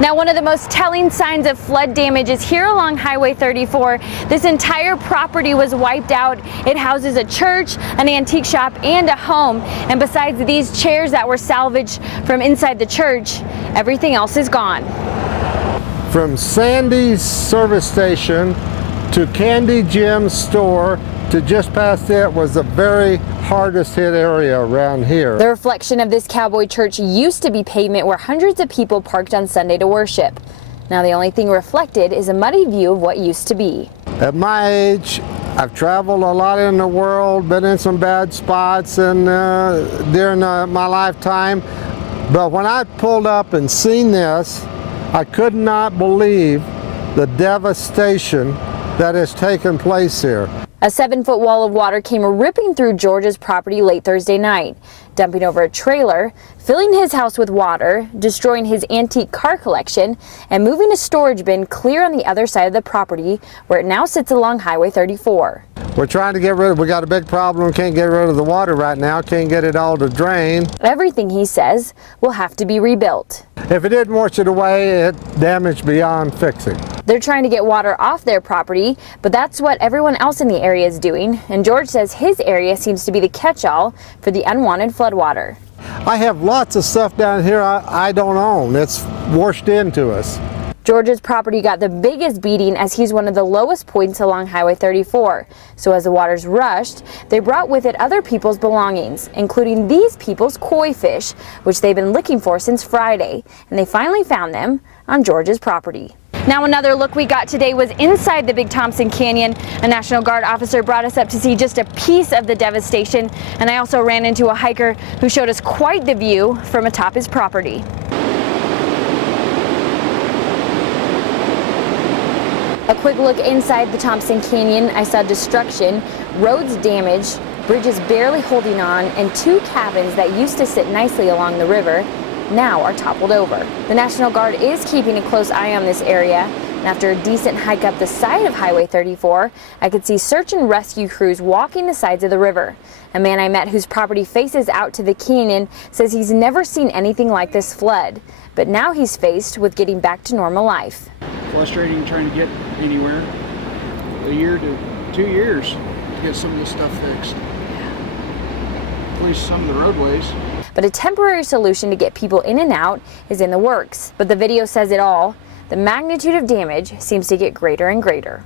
Now, one of the most telling signs of flood damage is here along Highway 34. This entire property was wiped out. It houses a church, an antique shop, and a home. And besides these chairs that were salvaged from inside the church, everything else is gone. From Sandy's service station to Candy Jim's store to just past it was the very hardest hit area around here. The reflection of this cowboy church used to be pavement where hundreds of people parked on Sunday to worship. Now the only thing reflected is a muddy view of what used to be. At my age, I've traveled a lot in the world, been in some bad spots and during my lifetime. But when I pulled up and seen this, I could not believe the devastation that has taken place here. A 7-foot wall of water came ripping through George's property late Thursday night, dumping over a trailer, filling his house with water, destroying his antique car collection, and moving a storage bin clear on the other side of the property where it now sits along Highway 34. We're trying to get rid of, we got a big problem, can't get rid of the water right now, can't get it all to drain. Everything, he says, will have to be rebuilt. If it didn't wash it away, it's damaged beyond fixing. They're trying to get water off their property, but that's what everyone else in the area is doing, and George says his area seems to be the catch-all for the unwanted floodwater. I have lots of stuff down here I don't own. It's washed into us. George's property got the biggest beating as he's one of the lowest points along Highway 34. So as the waters rushed, they brought with it other people's belongings, including these people's koi fish, which they've been looking for since Friday, and they finally found them on George's property. Now another look we got today was inside the Big Thompson Canyon. A National Guard officer brought us up to see just a piece of the devastation, and I also ran into a hiker who showed us quite the view from atop his property. A quick look inside the Thompson Canyon, I saw destruction, roads damaged, bridges barely holding on, and 2 cabins that used to sit nicely along the river now are toppled over. The National Guard is keeping a close eye on this area, and after a decent hike up the side of Highway 34, I could see search and rescue crews walking the sides of the river. A man I met whose property faces out to the canyon says he's never seen anything like this flood, but now he's faced with getting back to normal life. Frustrating trying to get anywhere. A year to 2 years to get some of this stuff fixed. At least some of the roadways. But a temporary solution to get people in and out is in the works. But the video says it all. The magnitude of damage seems to get greater and greater.